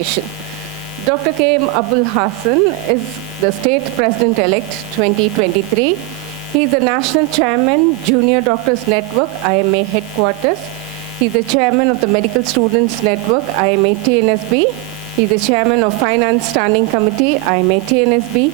Dr. K.M. Abul Hasan is the State President-elect 2023. He is the National Chairman, Junior Doctors Network, IMA Headquarters. He is the Chairman of the Medical Students Network, IMA TNSB. He is the Chairman of Finance Standing Committee, IMA TNSB.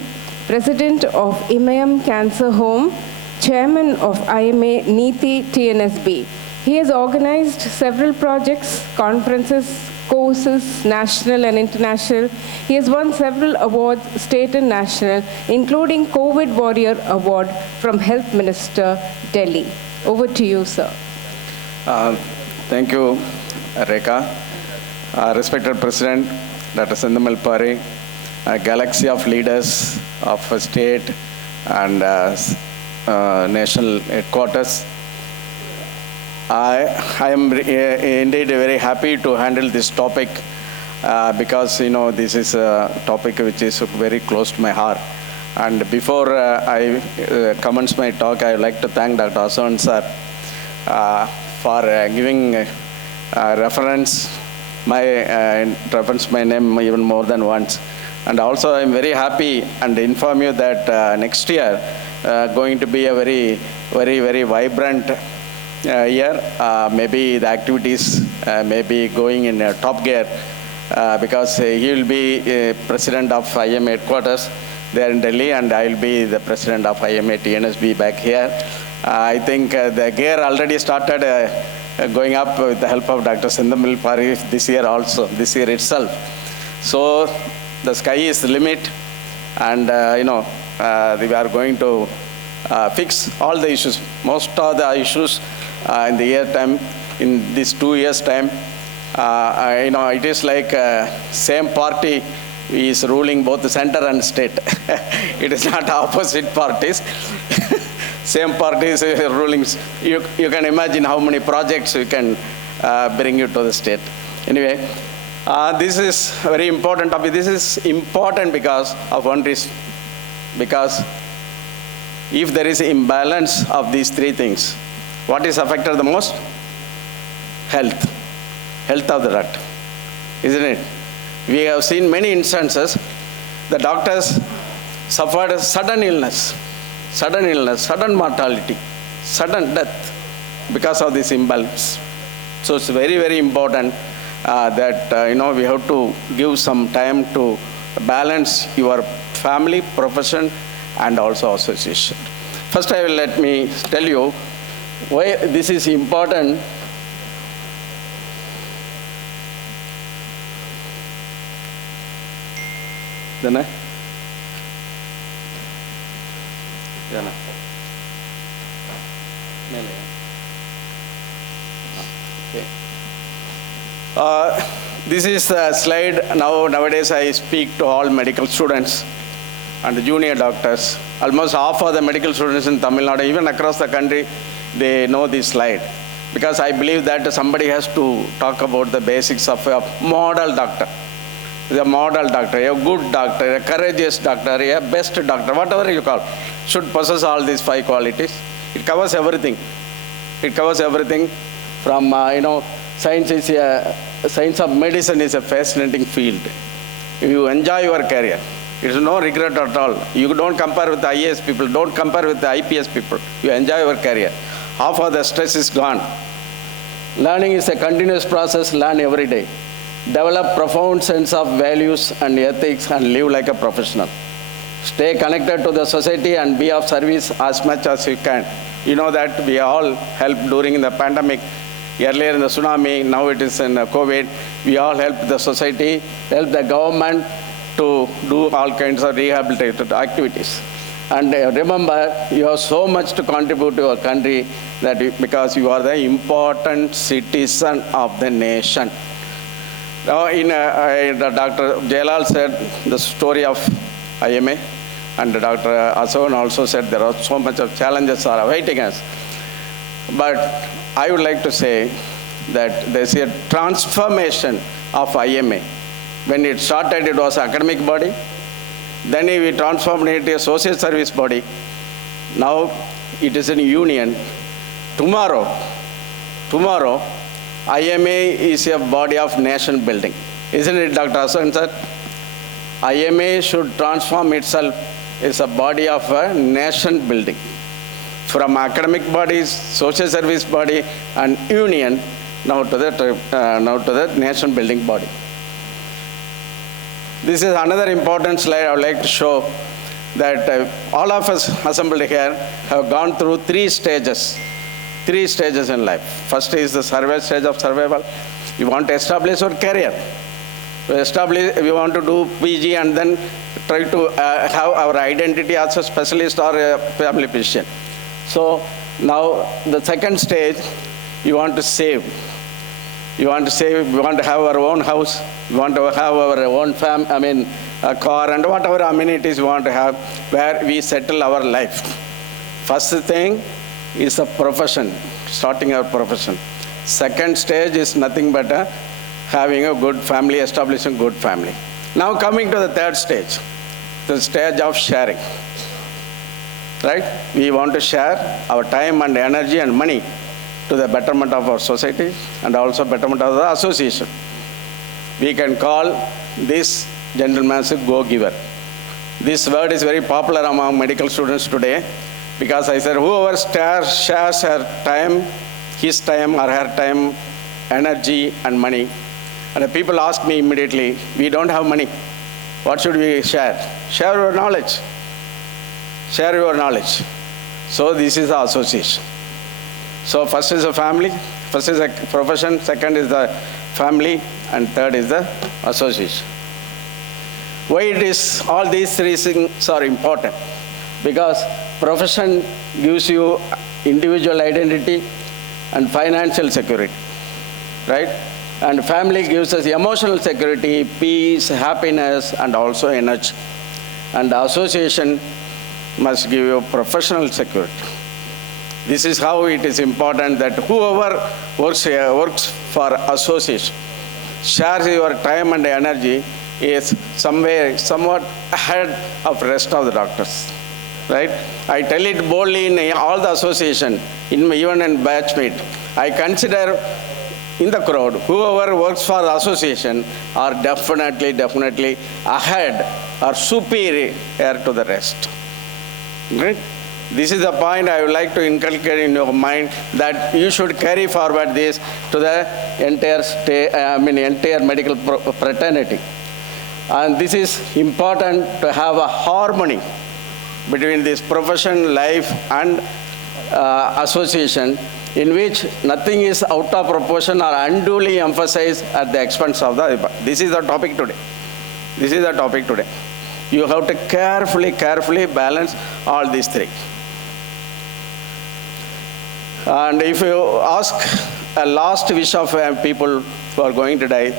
President of Imayam Cancer Home, Chairman of IMA Niti TNSB. He has organized several projects, conferences, courses, national and international. He has won several awards, state and national, including COVID Warrior Award from Health Minister, Delhi. Over to you, sir. Thank you, Rekha. Respected President, Dr. Sendamal Pari, a galaxy of leaders of state and national headquarters. I am indeed very happy to handle this topic because, this is a topic which is very close to my heart. And before I commence my talk, I would like to thank Dr. Hasan sir for giving reference my name even more than once. And also I am very happy and inform you that next year going to be a very, very, very vibrant year. Maybe the activities may be going in top gear because he will be president of IMA headquarters there in Delhi, and I will be the president of IMA TNSB back here. I think the gear already started going up with the help of Dr. Sendamal Pari this year itself. So the sky is the limit, and we are going to fix all the issues. Most of the issues in the year time, in this 2 years time, it is like same party is ruling both the center and state. It is not opposite parties. Same party is ruling. You can imagine how many projects we can bring you to the state. Anyway, this is very important topic. This is important because of one reason. Because if there is imbalance of these three things, what is affected the most? Health. Health of the doctor, isn't it? We have seen many instances. The doctors suffered sudden illness, sudden mortality, sudden death because of this imbalance. So it's very, very important that we have to give some time to balance your family, profession, and also association. First, let me tell you why this is important. Okay. This is the slide. Nowadays, I speak to all medical students and the junior doctors. Almost half of the medical students in Tamil Nadu, even across the country, they know this slide. Because I believe that somebody has to talk about the basics of a model doctor. The model doctor, a good doctor, a courageous doctor, a best doctor, whatever you call, should possess all these 5 qualities. It covers everything. It covers everything from, science of medicine is a fascinating field. You enjoy your career. It is no regret at all. You don't compare with the IAS people, don't compare with the IPS people. You enjoy your career. Half of the stress is gone. Learning is a continuous process, learn every day. Develop profound sense of values and ethics and live like a professional. Stay connected to the society and be of service as much as you can. You know that we all helped during the pandemic, earlier in the tsunami, now it is in COVID. We all helped the society, helped the government to do all kinds of rehabilitative activities. And remember, you have so much to contribute to your country because you are the important citizen of the nation. Now, Dr. Jailal said the story of IMA, and Dr. Hasan also said there are so much of challenges are awaiting us. But I would like to say that there's a transformation of IMA. When it started, it was an academic body. Then we transformed it into a social service body. Now it is a union. Tomorrow, IMA is a body of nation building. Isn't it, Dr. Hasan sir? IMA should transform itself as a body of a nation building. From academic bodies, social service body, and union, now to the nation building body. This is another important slide I would like to show, that all of us assembled here have gone through three stages in life. First is the stage of survival. You want to establish your career. We want to do PG and then try to have our identity as a specialist or a family physician. So now the second stage, you want to save. We want to have our own house, we want to have our own a car and whatever amenities we want to have, where we settle our life. First thing is a profession, starting our profession. Second stage is nothing but having a good family, establishing a good family. Now coming to the third stage, the stage of sharing. Right? We want to share our time and energy and money to the betterment of our society and also betterment of the association. We can call this gentleman as a go-giver. This word is very popular among medical students today, because I said whoever shares her time, his time or her time, energy and money. And the people ask me immediately, we don't have money. What should we share? Share your knowledge. Share your knowledge. So this is the association. So first is a family, first is a profession, second is the family, and third is the association. Why it is all these three things are important? Because profession gives you individual identity and financial security, right? And family gives us emotional security, peace, happiness, and also energy. And the association must give you professional security. This is how it is important that whoever works here, works for association, shares your time and energy, is somewhat ahead of the rest of the doctors, right? I tell it boldly in all the association, even in batchmate. I consider in the crowd, whoever works for the association are definitely ahead or superior to the rest. Right? This is the point I would like to inculcate in your mind, that you should carry forward this to the entire medical fraternity. And this is important to have a harmony between this profession, life, and association, in which nothing is out of proportion or unduly emphasized at the expense of the. This is the topic today. This is the topic today. You have to carefully balance all these three. And if you ask a last wish of people who are going to die,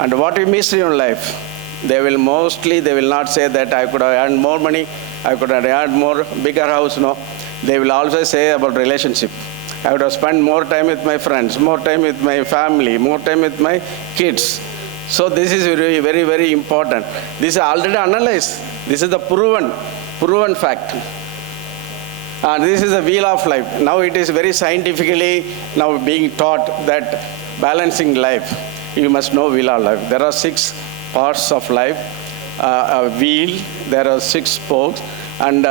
and what you miss in your life, they will not say that I could have earned more money, I could have earned more bigger house. No, they will also say about relationship. I would have spent more time with my friends, more time with my family, more time with my kids. So this is very important. This is already analyzed. This is the proven fact. And this is the wheel of life. Now it is very scientifically now being taught that balancing life, you must know wheel of life. There are 6 parts of life, a wheel, there are 6 spokes, and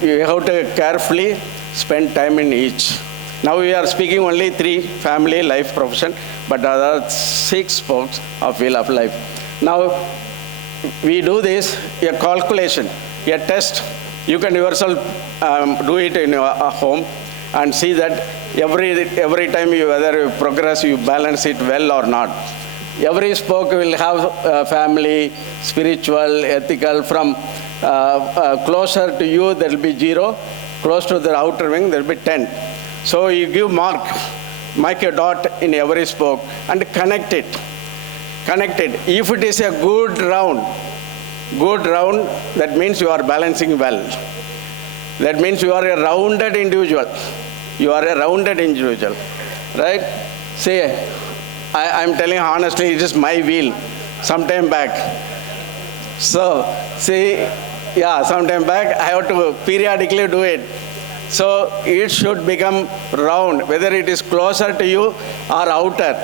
you have to carefully spend time in each. Now we are speaking only 3, family, life, profession, but there are 6 spokes of wheel of life. Now we do this, a calculation, a test. You can yourself do it in your home and see that every time whether you progress, you balance it well or not. Every spoke will have family, spiritual, ethical. From closer to you, there will be 0. Close to the outer wing, there will be 10. So you give mark a dot in every spoke and connect it. If it is a good round, that means you are balancing well. That means you are a rounded individual. Right? See, I'm telling honestly, it is my wheel, sometime back. So, see, sometime back, I have to periodically do it. So, it should become round, whether it is closer to you or outer.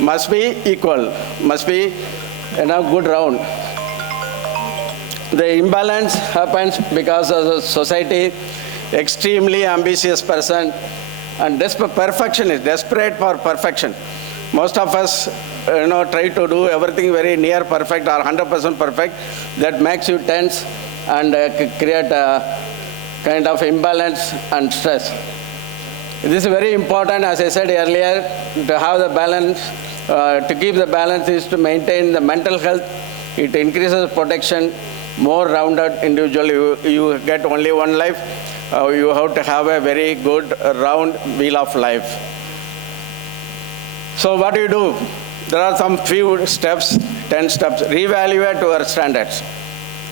must be equal, must be good round. The imbalance happens because of the society, extremely ambitious person, and perfectionist, desperate for perfection. Most of us, try to do everything very near perfect or 100% perfect. That makes you tense and create a kind of imbalance and stress. This is very important, as I said earlier, to have the balance. To keep the balance is to maintain the mental health. It increases protection, more rounded individual. You get only one life. You have to have a very good round wheel of life. So what do you do? There are some few steps, 10 steps. Reevaluate your standards.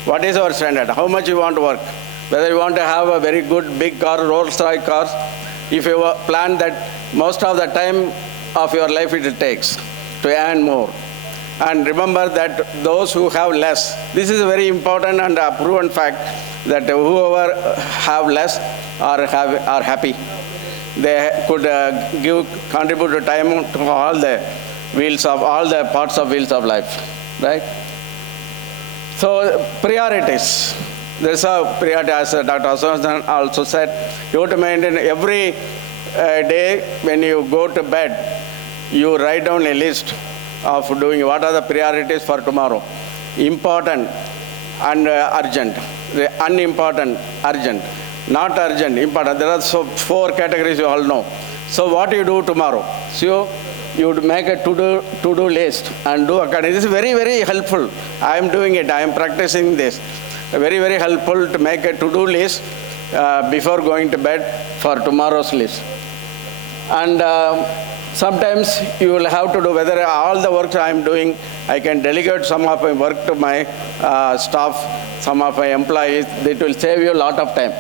What is our standard? How much you want to work? Whether you want to have a very good big car, Rolls-Royce cars, if you plan that most of the time of your life it takes to earn more. And remember that those who have less, this is a very important and a proven fact that whoever have less are happy. They could contribute to time to all the parts of wheels of life, right? So priorities. There's a priority, as Dr. Hasan also said. You have to maintain every day when you go to bed, you write down a list of doing what are the priorities for tomorrow. Important and urgent. The unimportant, urgent. Not urgent, important. There are 4 categories you all know. So what you do tomorrow? So you would make a to-do list and do accordingly. This is very, very helpful. I am doing it. I am practicing this. Very, very helpful to make a to-do list before going to bed for tomorrow's list. And sometimes you will have to do, whether all the work I am doing, I can delegate some of my work to my staff, some of my employees. It will save you a lot of time.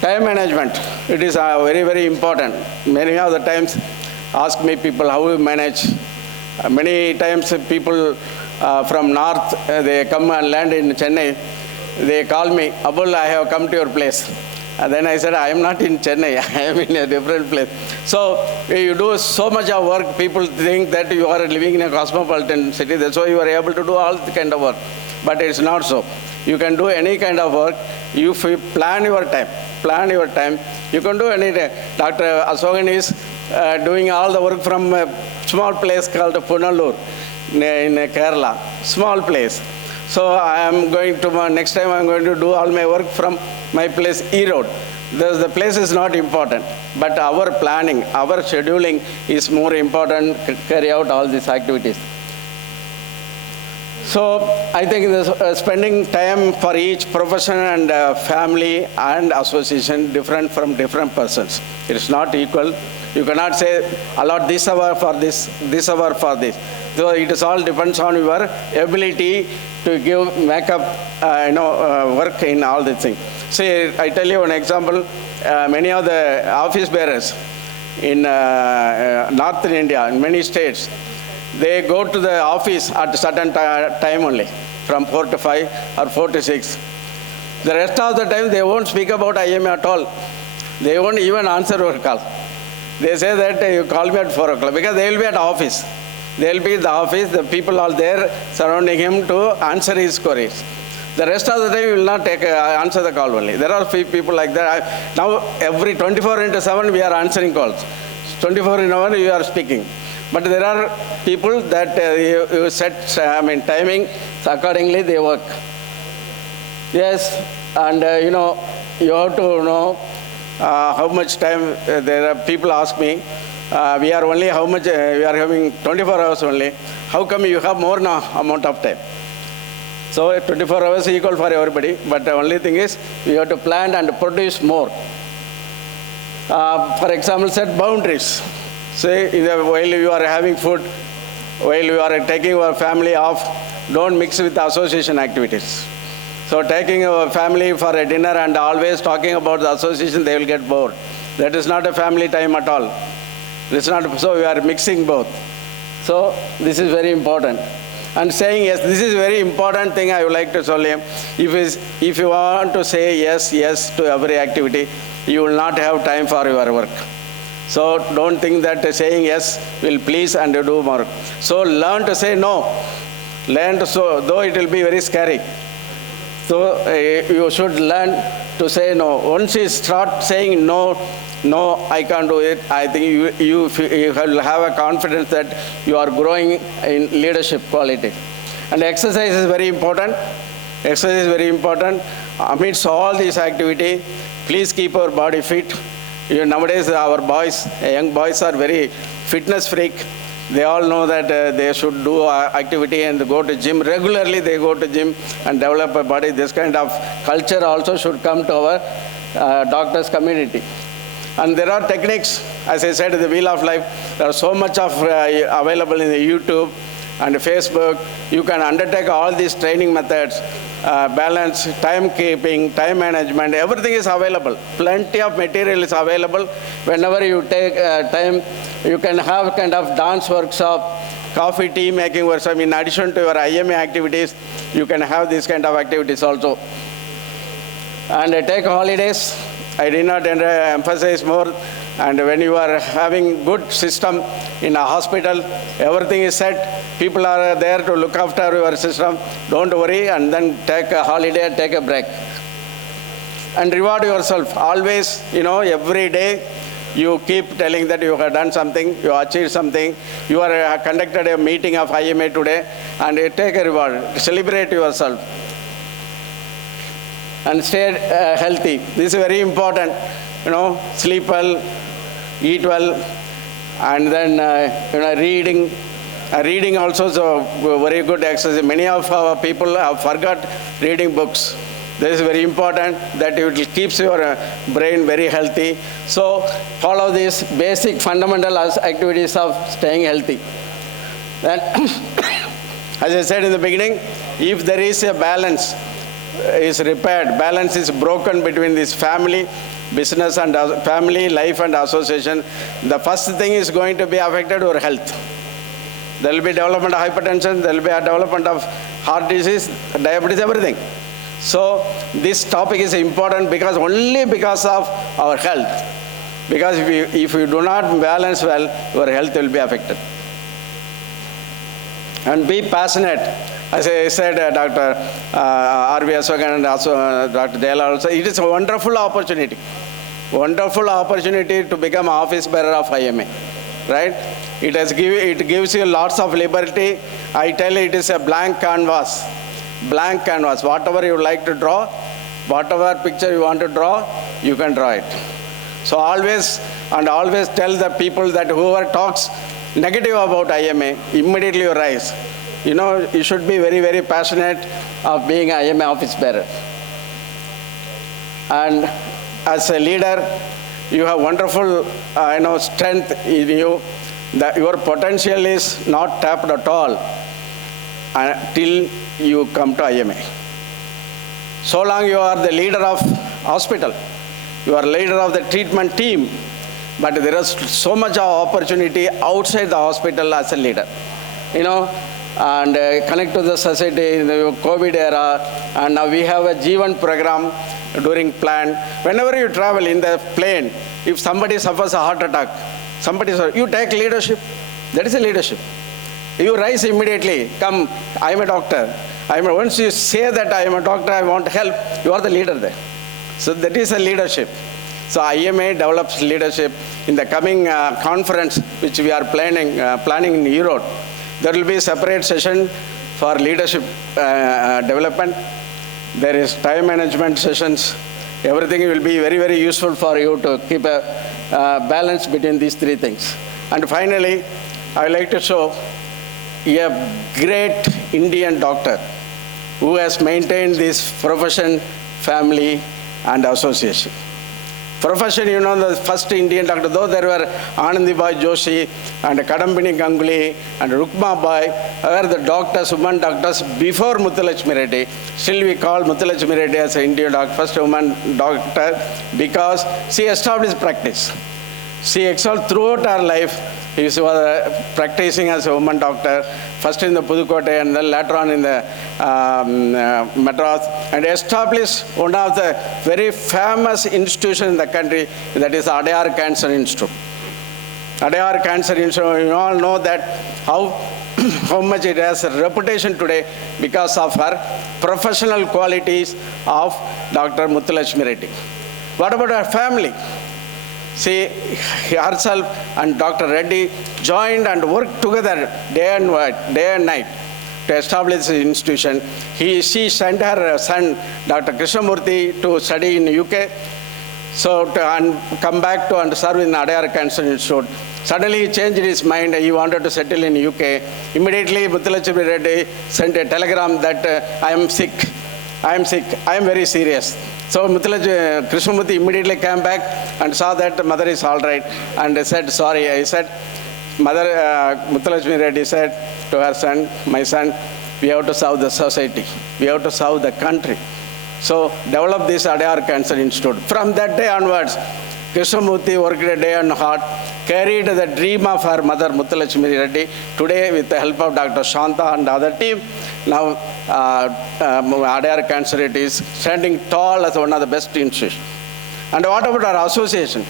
Time management, it is very, very important. Many of the times ask me people how you manage. Many times people from north, they come and land in Chennai. They call me, Abul, I have come to your place. And then I said, I am not in Chennai, I am in a different place. So you do so much of work, people think that you are living in a cosmopolitan city, that's why you are able to do all the kind of work. But it's not so. You can do any kind of work if you plan your time. Plan your time. You can do anything. Dr. Asogan is doing all the work from a small place called Punalur in Kerala. Small place. So I am going to, next time I am going to do all my work from my place, E-Road. The place is not important, but our planning, our scheduling is more important to carry out all these activities. So I think spending time for each profession and family and association different from different persons. It is not equal. You cannot say allot this hour for this hour for this. So it is all depends on your ability to make up work in all these things. See, I tell you an example. Many of the office bearers in northern India, in many states, they go to the office at a certain time only, from 4 to 5 or 4 to 6. The rest of the time, they won't speak about IMA at all. They won't even answer your call. They say that you call me at 4 o'clock, because they will be at office. They will be in the office, the people are there surrounding him to answer his queries. The rest of the time, you will not answer the call only. There are few people like that. Now, every 24/7, we are answering calls. 24/7, you are speaking. But there are people that you set timing, so accordingly they work. Yes, and you have to know how much time. There are people ask me, we are only how much, we are having 24 hours only. How come you have more amount of time? So 24 hours is equal for everybody, but the only thing is you have to plan and produce more. For example, set boundaries. Say, while you are having food, while you are taking your family off, don't mix with association activities. So taking your family for a dinner and always talking about the association, they will get bored. That is not a family time at all. It's not, so we are mixing both. So this is very important. And saying yes, this is a very important thing I would like to tell you. If you want to say yes to every activity, you will not have time for your work. So don't think that saying yes will please and do more. So learn to say no. Learn to, so though it will be very scary. So you should learn to say no. Once you start saying no, no, I can't do it, I think you will have a confidence that you are growing in leadership quality. And exercise is very important. Exercise is very important. Amidst all these activity, please keep our body fit. Nowadays, our boys, young boys are very fitness freak. They all know that they should do activity and go to gym. Regularly, they go to gym and develop a body. This kind of culture also should come to our doctors' community. And there are techniques, as I said, the Wheel of Life. There are so much of available in the YouTube and Facebook. You can undertake all these training methods. Balance, timekeeping, time management, everything is available. Plenty of material is available. Whenever you take time, you can have kind of dance workshop, coffee, tea making workshop. In addition to your IMA activities, you can have these kind of activities also. And take holidays. I did not emphasize more. And when you are having good system in a hospital, everything is set, people are there to look after your system, don't worry, and then take a holiday, take a break. And reward yourself. Always, every day, you keep telling that you have done something, you achieved something, you are conducted a meeting of IMA today, and you take a reward. Celebrate yourself. And stay healthy. This is very important. Sleep well, eat well, and then reading. Reading also is a very good exercise. Many of our people have forgot reading books. This is very important that it keeps your brain very healthy. So follow these basic fundamental activities of staying healthy. Then, as I said in the beginning, if there is a balance is repaired, balance is broken between this family, business and family, life and association, the first thing is going to be affected your health. There will be development of hypertension, there will be a development of heart disease, diabetes, everything. So this topic is important only because of our health. Because if you do not balance well, your health will be affected. And be passionate. As I said, Dr. R.V. Aswagan and also Dr. Jayalal also, it is a wonderful opportunity. Wonderful opportunity to become office bearer of IMA, right? It gives you lots of liberty. I tell you, it is a blank canvas. Blank canvas. Whatever you like to draw, whatever picture you want to draw, you can draw it. So always tell the people that whoever talks negative about IMA, immediately you rise. You should be very, very passionate of being an IMA office bearer. And as a leader, you have wonderful, strength in you. That your potential is not tapped at all until you come to IMA. So long you are the leader of hospital, you are leader of the treatment team, but there is so much opportunity outside the hospital as a leader. And connect to the society in the COVID era, and now we have a G1 program during plan. Whenever you travel in the plane, if somebody suffers a heart attack, you take leadership. That is a leadership. You rise immediately. Come, I am a doctor. Once you say that I am a doctor, I want help, you are the leader there. So that is a leadership. So IMA develops leadership. In the coming conference, which we are planning in Europe, there will be a separate session for leadership development. There is time management sessions. Everything will be very, very useful for you to keep a balance between these three things. And finally, I would like to show a great Indian doctor who has maintained this profession, family, and association. Profession, the first Indian doctor, though there were Anandibai Joshi and Kadambini Ganguly and Rukma Bai, were the doctors, women doctors before Muthulakshmi Reddy. Still we call Muthulakshmi Reddy as an Indian doctor, first woman doctor, because she established practice. She excelled throughout her life. He was practicing as a woman doctor, first in the Pudukkottai and then later on in the Madras, and established one of the very famous institutions in the country, that is Adayar Cancer Institute. Adyar Cancer Institute, you all know that how much it has a reputation today because of her professional qualities of Dr. Muthulakshmi Reddy. What about her family? She herself and Dr. Reddy joined and worked together day and night to establish this institution. She sent her son, Dr. Krishnamurthy, to study in UK, and come back to and serve in Adyar Cancer Institute. Suddenly he changed his mind. He wanted to settle in UK. Immediately Muthulakshmi Reddy sent a telegram that I am sick. I am very serious. So Krishnamurthy immediately came back and saw that mother is all right and said sorry. I said, Mother Muthulakshmi Reddy said to her son, my son, we have to serve the society. We have to serve the country. So develop this Adyar Cancer Institute. From that day onwards, Krishnamurthy worked day and heart, carried the dream of her mother Muthulakshmi Reddy. Today, with the help of Dr. Shanta and other team, now Adyar Cancer it is standing tall as one of the best institutions. And what about our association?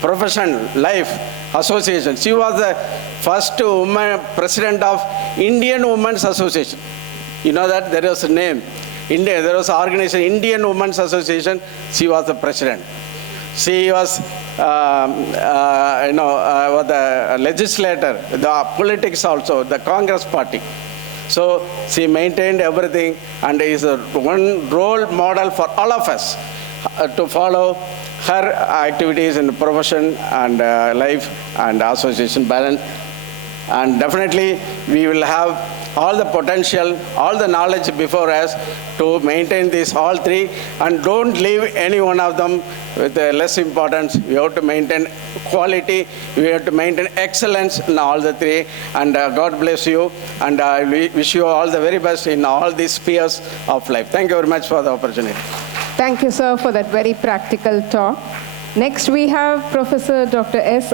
Profession, life, association. She was the first woman president of Indian Women's Association. You know that there was a name. There was an organization, Indian Women's Association. She was the president. She was, the legislator, the politics also, the Congress party. So she maintained everything and is one role model for all of us to follow her activities in profession and life and association balance. And definitely we will have all the potential, all the knowledge before us to maintain these all three, and don't leave any one of them with less importance. We have to maintain quality, we have to maintain excellence in all the three, and God bless you, and we wish you all the very best in all these spheres of life. Thank you very much for the opportunity. Thank you, sir, for that very practical talk. Next, we have Professor Dr. S.